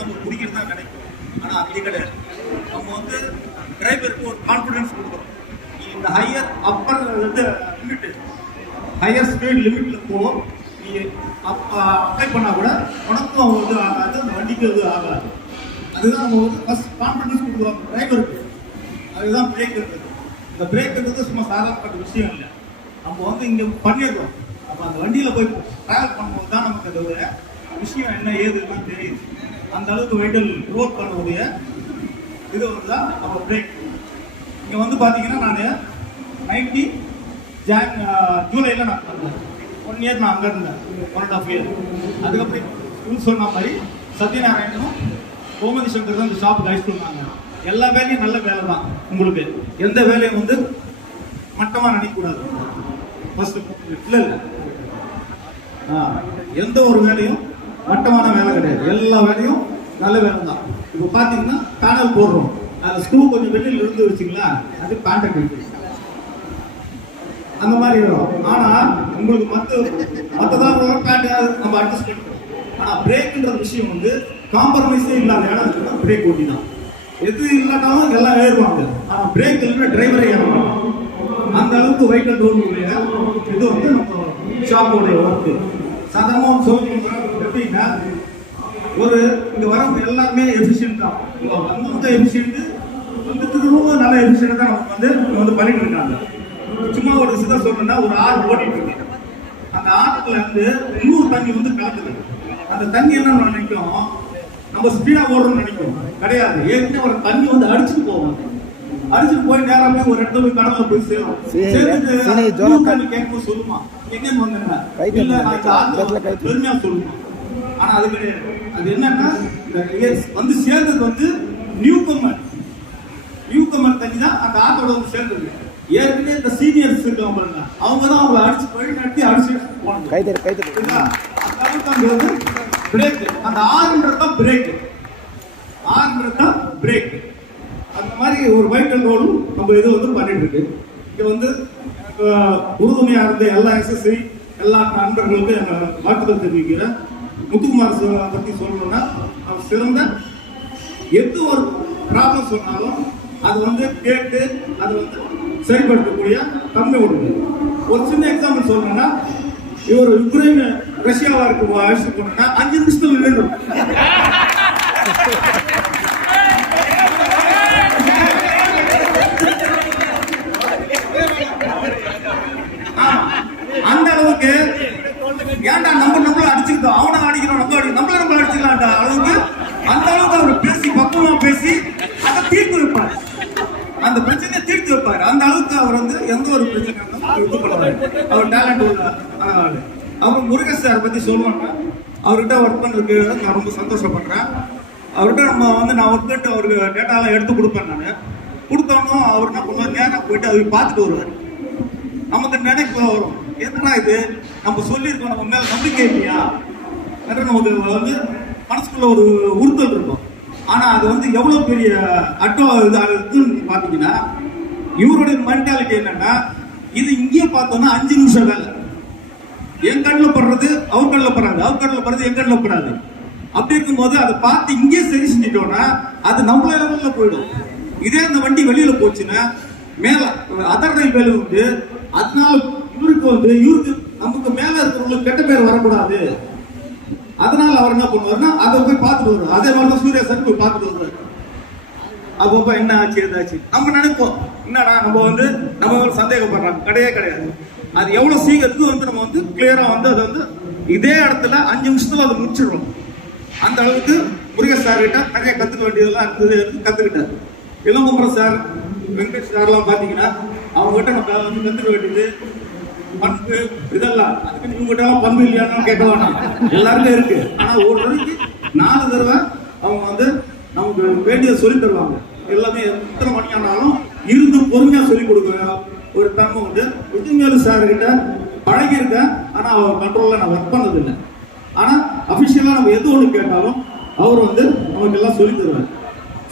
நம்ம குடிக்கிறது தான் கிடைக்கும். ஆனா அப்படி கிடையாது. நம்ம வந்து டிரைவருக்கு ஒரு கான்பிடன்ஸ் கொடுக்குறோம். இந்த higher upper limit, higher speed லிமிட்ல போகும். நீ அப்ளை பண்ணா கூட உனக்கும் வந்து ஆகாது, அந்த வண்டிக்கு அது ஆகாது. அதுதான் நம்ம வந்து ஃபர்ஸ்ட் கான்பிடன்ஸ் கொடுக்குறோம் டிரைவருக்கு. அதுதான் பிரேக் இருக்குது. இந்த பிரேக் இருக்கிறது சும்மா சாதாரணப்பட்ட விஷயம் இல்லை. நம்ம வந்து இங்க பண்ணிடுறோம். அப்போ அந்த வண்டியில போய் டிராவல் பண்ணும்போது தான் நமக்கு அதோட விஷயம் என்ன ஏதுலாம் தெரியுது. அந்த அளவுக்கு வெஹிக்கிள் ரோல் பண்ணுவதைய இது வந்து தான் நம்ம பிரேக். இங்கே வந்து பார்த்தீங்கன்னா நான் 90 ஜூலையில் நான் பண்ணேன். 1 இயர் நான் அங்கே இருந்தேன், 1.5 இயர். அதுக்கப்புறம் ஸ்கூல் சொன்ன மாதிரி சத்யநாராயணனும் கோமதி சங்கர் தான் இந்த ஷாப்புக்கு அழைச்சிட்டு வந்தாங்க. எல்லா வேலையும் நல்ல வேலை தான். உங்களுக்கு எந்த வேலையும் வந்து மட்டமாக நினைக்கக்கூடாது. ஃபர்ஸ்ட் இல்லை எந்த ஒரு வேலையும் மட்டமான வேலை கிடையாது. எல்லா வேலையும் நல்ல வேலை தான். இப்போ பார்த்தீங்கன்னா பேனல் போடுறோம், அந்த ஸ்க்ரூ கொஞ்சம் வெளியில் இருந்து வச்சுங்களா, அது கான்டாக்ட் அந்த மாதிரி வரும். ஆனால் உங்களுக்கு மற்றதான் பேண்ட் நம்ம அட்ஜஸ்ட் பண்ணிக்கிறோம். ஆனால் பிரேக்குன்ற விஷயம் வந்து காம்ப்ரமைஸே இல்லாத இடம் பிரேக் ஓட்டி தான். எது இல்லாட்டாலும் எல்லாம் ஏறுவாங்க. ஆனால் பிரேக் இல்லைன்னா டிரைவரே ஏறுவாங்க. அந்த அளவுக்கு வெஹிக்கிள் ரோடுடைய இது வந்து நம்ம ஷாப்போடைய ஒர்க்கு. சாதாரணமாக சொல்லிக்கலாம் எப்படின்னா, ஒரு இங்கே வரவங்க எல்லாருமே எஃபிஷியன்ட் தான். இங்கே வந்தவங்க எஃபிஷியன்ட், வந்துட்டு நல்ல எஃபிஷியன்ட் தான் நமக்கு வந்து பண்ணிட்டு இருக்காங்க. சும்மா ஒரு விஷயத்த சொல்லணும்னா, ஒரு ஆறு ஓடிட்டு இருக்கு. அந்த ஆற்றுல இருந்து இன்னொரு தண்ணி வந்து கலக்குது. அந்த தண்ணி என்ன நினைக்கும், நம்ம ஸ்பீடா ஓடுறோம்னு நினைக்கும். கிடையாது. ஏற்கனவே ஒரு தண்ணி வந்து அடிச்சுட்டு போவோம். அடிச்சுட்டு போய் நேரம் போய் ஒரு இடத்துல போய் கடவுள போய் சேரும். சேர்ந்து கேட்கும் சொல்லுமா, எங்கன்னு வந்தேன்னா பெருமையா சொல்லுமா. ஆனா அது கிடையாது. அது என்னன்னா, வந்து சேர்ந்தது வந்து நியூ கமர் தண்ணி தான் அந்த ஆத்தோட வந்து சேர்ந்தது. ஏற்கனவே இந்த சீனியர்ஸ் இருக்காங்க, அவங்க தான் அவங்களை அடிச்சு வழி நடத்தி அடிச்சு போனாங்க. பிரேக், அந்த ஆறுன்றது தான் பிரேக், பிரேக். அந்த மாதிரி ஒரு வைட்டல் ரோல் நம்ம இது வந்து பண்ணிட்டு இருக்கு. இங்க வந்து உறுதுணையா இருந்த எல்லா எஸ்எஸ்சி எல்லா நண்பர்களுக்கும் எங்க வாழ்த்துக்கள் தெரிவிக்கிறேன். முத்துக்குமார் பத்தி சொல்லணும்னா, அவர் சிறந்த எந்த ஒரு ப்ராப்ளம் சொன்னாலும் அது வந்து கேட்டு அது வந்து சரிப்படுத்தக்கூடிய தன்மை உண்டு. ஒரு சின்ன எக்ஸாம்பிள் சொல்லணும்னா, இவர் யுக்ரைன் ரஷ்யாவாருக்கு அழைச்சிட்டு போனா 5 நிமிஷத்துல நின்றுடும். அந்த அளவுக்கு ஏன்டா நம்மள அடிச்சுக்கிட்டோம், அவனை அடிக்கிறோம், நம்மள அடிச்சுக்கலாம்டா அளவுக்கு அந்த அளவுக்கு அவர் பேசி பக்குவமா பேசி அதை தீர்த்து வைப்பார். அந்த பிரச்சனையை தீர்த்து வைப்பார். அந்த அளவுக்கு அவர் வந்து எந்த ஒரு பிரச்சனை இது பண்ணுவாரு. அவர் டேலண்ட் உள்ள ஆளு. அவர் முருகேஷ் சார் பத்தி சொல்லுவாங்க. அவர்கிட்ட ஒர்க் பண்ணுறதுக்கு நான் ரொம்ப சந்தோஷப்படுறேன். அவர்கிட்ட நம்ம வந்து நான் ஒர்க் பண்ணிட்டு அவருக்கு டேட்டாலாம் எடுத்து கொடுப்பேன். நான் கொடுத்தோன்னா அவர் என்ன பண்ணுவார், நேரம் போயிட்டு அவர் பார்த்துட்டு வருவார். நமக்கு நினைப்பு வரும், எதுனா இது நம்ம சொல்லியிருக்கோம், நம்ம மேல நம்பிக்கை இல்லையா, நமக்கு வந்து மனசுக்குள்ள ஒரு உறுத்தல் இருக்கும். ஆனா அது வந்து எவ்வளவு பெரிய இதுன்னு பாத்தீங்கன்னா, இவருடைய மென்டாலிட்டி என்னன்னா, இது இங்கேயே பார்த்தோம்னா 5 நிமிஷம் வேலை. என் கண்ணில் படுறது அவர் கண்ணில் படாது, அவர் கண்ணில் படுறது என் கண்ணில் படாது. அப்படி இருக்கும்போது அதை பார்த்து இங்கே சரி செஞ்சிட்டோம்னா அது நம்மள லெவல்ல போயிடும். இதே அந்த வண்டி வெளியில போச்சுன்னா மேல அதர் ரயில்வேல வந்து, அதனால இவருக்கு நமக்கு மேல இருக்கிறவங்களுக்கு கெட்ட பேர் வரக்கூடாது. அதனால அவர் என்ன பண்ணுவாருன்னா அதை போய் பார்த்துட்டு வருவார். அதே மாதிரி சூர்யா சார் போய் பார்த்துட்டு வருவார். அப்பப்போ என்ன ஆச்சு ஏதாச்சு நம்ம நினைப்போம், என்னடா நம்ம வந்து நம்ம சந்தேகப்படுறாங்க. கிடையாது. அது எவ்வளவு சீக்கிரத்துக்கு வந்து நம்ம வந்து கிளியரா வந்து அதை வந்து இதே இடத்துல 5 நிமிஷத்துல அதை முடிச்சிடுறோம். அந்த அளவுக்கு முருகேஷ் சார் கிட்ட நிறைய கத்துக்க வேண்டியதெல்லாம் கத்துக்கிட்டார். இளங்குமரன் சார், வெங்கடேஷ் சார்லாம் பாத்தீங்கன்னா அவங்க கிட்ட நம்ம வந்து கத்துக்க வேண்டியது பண்பு இதெல்லாம். அதுக்கு இவங்ககிட்ட பண்பு இல்லையான்னு கேட்க வேண்டாம், எல்லாருமே இருக்கு. ஆனா ஒரு நாளைக்கு 4 தடவை அவங்க வந்து நமக்கு வேண்டியதை சொல்லி தருவாங்க. எல்லாமே எத்தனை மணி ஆனாலும் இருந்து பொறுமையா சொல்லிக் கொடுக்குற ஒரு தன்மை வந்து உதயமேலு சார் கிட்ட பழகி இருக்கேன். ஆனா அவர் கண்ட்ரோல்ல நான் ஒர்க் பண்ணது இல்லை. ஆனா அபிஷியலா நம்ம எது ஒண்ணு கேட்டாலும் அவர் வந்து நமக்கு எல்லாம் சொல்லி தருவார்.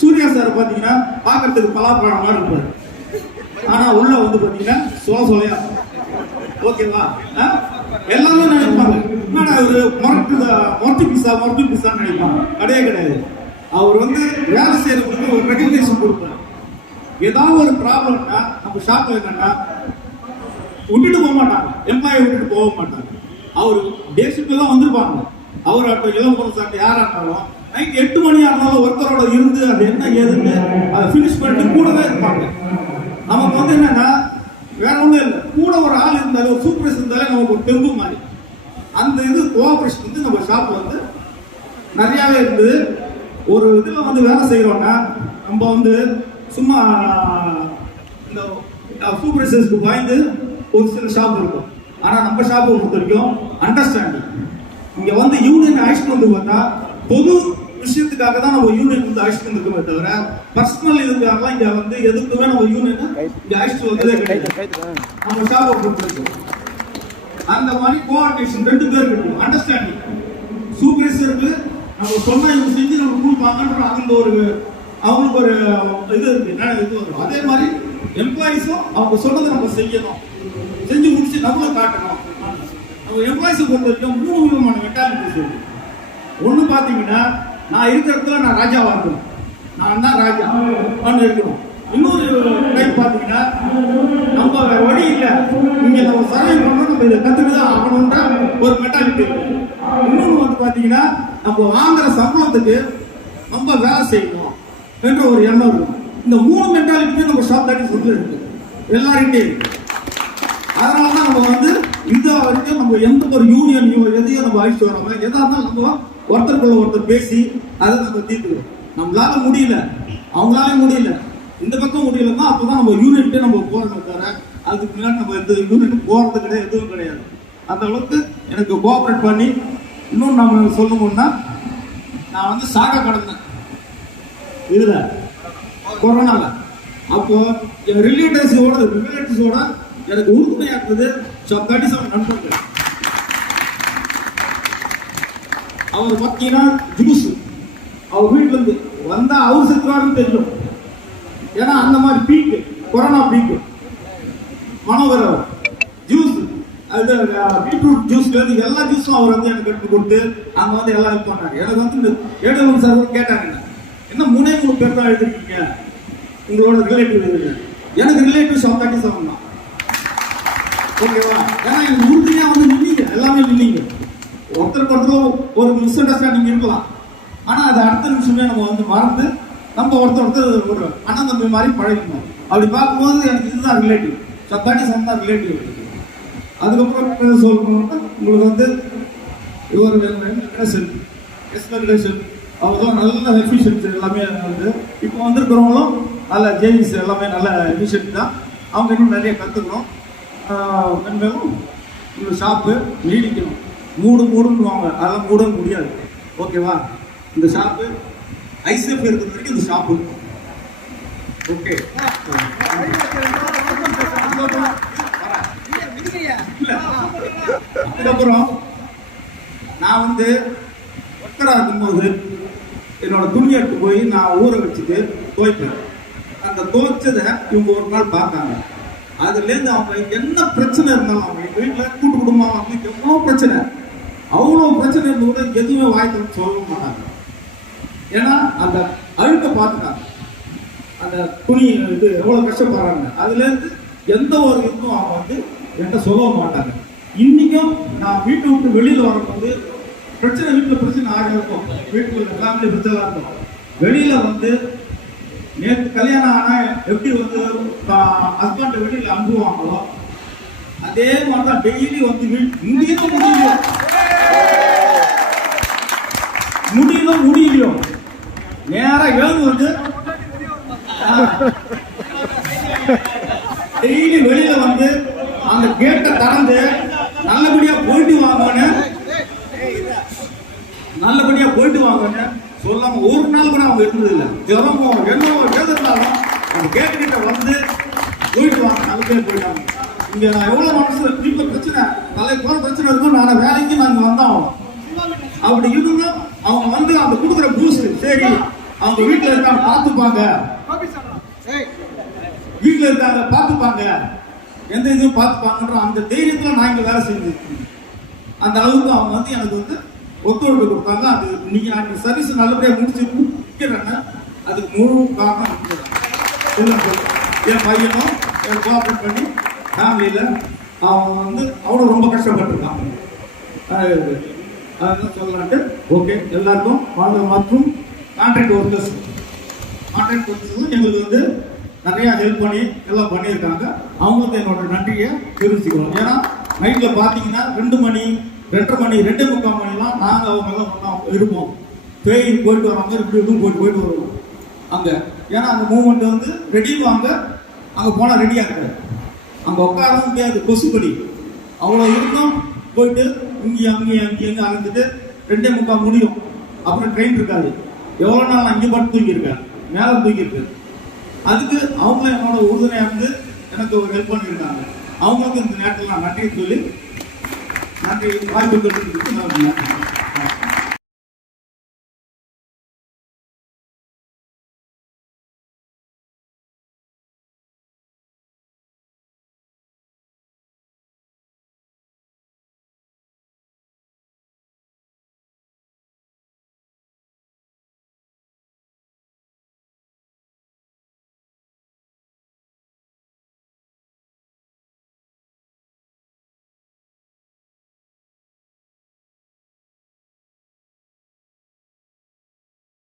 சூர்யா சார் பாத்தீங்கன்னா பாக்குறதுக்கு பலாப்பழம் மாதிரி இருப்பாரு, ஆனா உள்ள வந்து பாத்தீங்கன்னா சோலையா. ஓகேவா? எல்லாமே நினைப்பாங்க என்னடா இவரு மொரட்டு பிசான்னு நினைப்பாங்க. கிடையாது. அவர் வந்து வேலை செய்யறதுக்கு ஒரு ரெகக்னேஷன் கொடுப்பாரு. ஏதாவது ஒரு ப்ராப்ளம்னா நம்ம ஷாப்ல என்னன்னா விட்டுட்டு போக மாட்டாங்க, எம்ப்ளாயை விட்டுட்டு போக மாட்டாங்க. அவர் டே ஷிப்ட்ல தான் வந்திருப்பாங்க. அவர் ஆட்டம் இளம்பரம் சாப்பிட்டு யாரா இருந்தாலும் நைட் 8 மணி ஆனாலும் ஒருத்தரோட இருந்து அது என்ன ஏதுன்னு அதை ஃபினிஷ் பண்ணிட்டு கூடவே இருப்பாங்க. நமக்கு வந்து என்னன்னா வேற ஒன்றும் இல்லை, கூட ஒரு ஆள் இருந்தாலும் ஒரு சூப்பர்வைசர் இருந்தாலே நமக்கு ஒரு தெம்பு மாதிரி. அந்த இது கோஆபரேஷன் வந்து நம்ம ஷாப்ல வந்து நிறையாவே இருந்தது. ஒரு இதுல வந்து வேலை செய்யறோம்னா நம்ம வந்து சும்மா இந்த சூப்பர்வைசர்ஸ்க்கு பயந்து ஒரு சில ஷாப் இருக்கும். ஆனா நம்ம ஷாப்பை பொறுத்த வரைக்கும் அண்டர்ஸ்டாண்டிங். இங்க வந்து யூனியன் அழைச்சிட்டு வந்து பார்த்தா பொது விஷயத்துக்காக தான் நம்ம யூனியன் வந்து அழைச்சிட்டு வந்துருக்கோமே தவிர பர்சனல் இதுக்காக இங்க வந்து எதுக்குமே நம்ம யூனியன் இங்க அழைச்சிட்டு வந்ததே கிடையாது. நம்ம ஷாப்பை பொறுத்த வரைக்கும் அந்த மாதிரி கோஆர்டினேஷன் 2 பேர் இருக்கும், அண்டர்ஸ்டாண்டிங். சூப்பர்வைசருக்கு நம்ம சொன்னா இவங்க செஞ்சு நம்ம கொடுப்பாங்கன்ற அந்த ஒரு அவங்களுக்கு ஒரு இது இருக்கு, இது வரும். அதே மாதிரி எம்ப்ளாயிஸும் அவங்க சொன்னதை நம்ம செய்யணும், செஞ்சு முடிச்சு நம்மளும் காட்டணும். நம்ம எம்ப்ளாயிஸை பொறுத்த வரைக்கும் 3 விதமான மென்டாலிட்டிஸ் இருக்கு. ஒன்று பார்த்தீங்கன்னா நான் இருக்கிற இடத்துல நான் ராஜாவா இருக்கணும், நான் தான் ராஜா இருக்கணும். இன்னொரு டைப் பார்த்தீங்கன்னா நம்ம வழி இல்லை, இங்க நம்ம சர்வை பண்ணணும், நம்ம இதை கற்றுக்குதான் ஆகணும்ன்ற ஒரு மென்டாலிட்டி இருக்கு. இன்னொன்று வந்து பார்த்தீங்கன்னா நம்ம வாங்குற சம்பளத்துக்கு நம்ம வேலை செய்யணும் என்ற ஒரு எண்ணம் இருக்கும். இந்த 3 மென்டாலிட்டியுமே நம்ம ஷாப் தாட்டி சொல்லி இருக்கு எல்லாருக்கிட்டே. அதனாலதான் நம்ம வந்து இந்த வரைக்கும் நம்ம எந்த ஒரு யூனியனையும் எதையும் நம்ம அழிச்சு வராம எதா இருந்தாலும் நம்ம ஒருத்தருக்குள்ள ஒருத்தர் பேசி அதை நம்ம தீர்த்துக்கிறோம். நம்மளால முடியல, அவங்களால முடியல, இந்த பக்கம் முடியலன்னா அப்பதான் நம்ம யூனிட்டு நம்ம போறோம் தவிர அதுக்கு முன்னாடி நம்ம எந்த யூனிட் போறது கிடையாது, எதுவும் கிடையாது. அந்த அளவுக்கு எனக்கு கோஆபரேட் பண்ணி இன்னும் நம்ம சொல்லணும்னா நான் வந்து சாக கடந்தேன் இதுல கொரோனால. அப்போ என் ரிலேட்டிவ்ஸோட எனக்கு உறுதுணையா இருந்தது 37 நண்பர்கள். அவர் பார்த்தீங்கன்னா ஜூஸ் அவர் வீட்டுல இருந்து வந்தா அவர் செத்துவாருன்னு தெரியும். ஏன்னா அந்த மாதிரி பீக்கு, கொரோனா பீக்கு, மனோகர் ஜூஸ், அது பீட்ரூட் ஜூஸ்ல இருந்து எல்லா ஜூஸும் அவர் வந்து எனக்கு எடுத்து கொடுத்து அங்க வந்து எல்லாம் ஹெல்ப் பண்ணாரு. எனக்கு வந்து இந்த ஏடவன் சார் கேட்டாங்க, என்ன 3 பேர் தான் எழுதிருக்கீங்க உங்களோட ரிலேட்டிவ் இருக்கு. எனக்கு ரிலேட்டிவ் 37 தான். ஓகேவா? ஏன்னா எனக்கு உறுதியா வந்து நின்னீங்க, எல்லாமே நின்னீங்க. ஒருத்தருக்கு ஒரு மிஸ் அண்டர்ஸ்டாண்டிங் இருக்கலாம், ஆனா அது அடுத்த நிமிஷமே நம்ம வந்து மறந்து நம்ம ஒருத்தர் ஒரு அண்ணன் தம்பி மாதிரி பழகணும். அப்படி பார்க்கும்போது எனக்கு இதுதான் ரிலேட்டிவ், 37 தான் ரிலேட்டிவ். அதுக்கப்புறம் சொல்லணும்னா உங்களுக்கு வந்து இவர் வெங்கடேசன் அவங்களாம் நல்ல எஃபிஷியன்சி எல்லாமே வந்து இப்போ வந்திருக்கிறவங்களும் நல்ல ஜேவிஸ் எல்லாமே நல்ல எஃபிஷியன்சி தான். அவங்க இன்னும் நிறைய கற்றுக்கணும். மென்மேலும் இந்த ஷாப்பு நீடிக்கணும். மூடுவாங்க, அதெல்லாம் மூட முடியாது. ஓகேவா? இந்த ஷாப்பு ஐசேஃப் இருக்கிற வரைக்கும் இந்த ஷாப்பு ஓகே. அதுக்கப்புறம் நான் வந்து ஒத்தரா இருக்கும்போது என்னோட துணி எடுத்து போய் நான் ஊற வச்சுட்டு துவைப்பேன். அந்த துவைச்சதை இவங்க ஒரு நாள் பார்த்தாங்க. அதுலேருந்து அவங்க என்ன பிரச்சனை இருந்தாலும், அவங்க எங்கள் வீட்டில் கூட்டு குடும்பம் அவங்களுக்கு எவ்வளோ பிரச்சனை இருந்த கூட எதுவுமே வாய்ப்பு சொல்ல மாட்டாங்க. ஏன்னா அந்த அழுக்க பார்த்துட்டாங்க, அந்த துணி இது எவ்வளோ கஷ்டப்படுறாங்க. அதுலேருந்து எந்த ஒரு இதுவும் அவங்க வந்து என்கிட்ட சொல்ல மாட்டாங்க. இன்னைக்கும் நான் வீட்டை விட்டு வெளியில் வரும்போது பிரச்சனை, வீட்டில் பிரச்சனை ஆக இருக்கும், வீட்டுக்குள்ள ஃபேமிலி பிரச்சனை இருக்கும். வெளியில வந்து நேற்று கல்யாணம் ஆனா எப்படி வந்து ஹஸ்பண்ட் வெளியில அனுப்புவாங்களோ அதே மாதிரிதான் டெய்லி வந்து முடியலையோ நேரா எழுந்து வந்து டெய்லி வெளியில வந்து அந்த கேட்டை திறந்து நல்லபடியா போயிட்டு வாங்கன்னு சொல்லாம ஒரு நாள் கூட அவங்க இருந்தது இல்லை. ஜரமோ என்னவோ எதிர்த்தாலும் அவங்க கேட்டுக்கிட்ட வந்து போயிட்டு வாங்க, நல்லபடியா போயிட்டாங்க. இங்க நான் எவ்வளவு மனசுல வீட்டுல பிரச்சனை, போன பிரச்சனை இருக்கும், நான் வேலைக்கு நாங்க வந்தோம். அப்படி இருந்தும் அவங்க வந்து அந்த கொடுக்குற பூஸ்ட் சரி அவங்க அவங்க வீட்டுல இருக்காங்க பார்த்துப்பாங்க, வீட்டுல இருக்காங்க பார்த்துப்பாங்க, எந்த இதுவும் பார்த்துப்பாங்கன்ற அந்த தைரியத்துல நான் இங்க வேலை செஞ்சிருக்கேன். அந்த அளவுக்கு அவங்க வந்து எனக்கு வந்து ஒத்துழைப்பு கொடுத்தாங்க. அது இன்னைக்கு நான் சர்வீஸ் நல்லபடியா முடிச்சிருக்கேன். அதுக்கு முழு காரணம் என் பையனும் என் கோஆப்ரேட் பண்ணி ஃபேமிலியில அவங்க வந்து அவ்வளோ ரொம்ப கஷ்டப்பட்டிருக்காங்க. அதான் சொல்லலான்ட்டு. ஓகே, எல்லாருக்கும் மற்றும் கான்ட்ராக்ட் ஒர்க்கர்ஸ் எங்களுக்கு வந்து நிறைய ஹெல்ப் பண்ணி எல்லாம் பண்ணியிருக்காங்க. அவங்களுக்கு என்னோட நன்றியை தெரிவிச்சுக்கணும். ஏன்னா நைட்ல பாத்தீங்கன்னா 2 மணி 2:30 மணி 2:45 மணிலாம் நாங்க அவங்க எல்லாம் ஒன்றா இருப்போம். பேய் போயிட்டு வராங்க, இப்படி போயிட்டு வருவோம் அங்க. ஏன்னா அந்த மூவ்மெண்ட் வந்து ரெடிவாங்க, அங்க போனா ரெடியா இருக்காது, அங்க உட்காரவும் முடியாது, கொசுப்படி அவ்வளோ இருந்தும் போயிட்டு இங்கே அலைஞ்சிட்டு 2:45 முடியும். அப்புறம் ட்ரெயின் இருக்காது. எவ்வளோ நாள் அங்கே பாட்டு தூங்கியிருக்கேன், மேலே தூங்கியிருக்கேன். அதுக்கு அவங்க என்னோட உறுதுணையா இருந்து எனக்கு ஒரு ஹெல்ப் பண்ணியிருக்காங்க. அவங்களுக்கு இந்த நேரத்தில் நான் நன்றி சொல்லி வாய்ப்பு கொடுத்துருக்கு.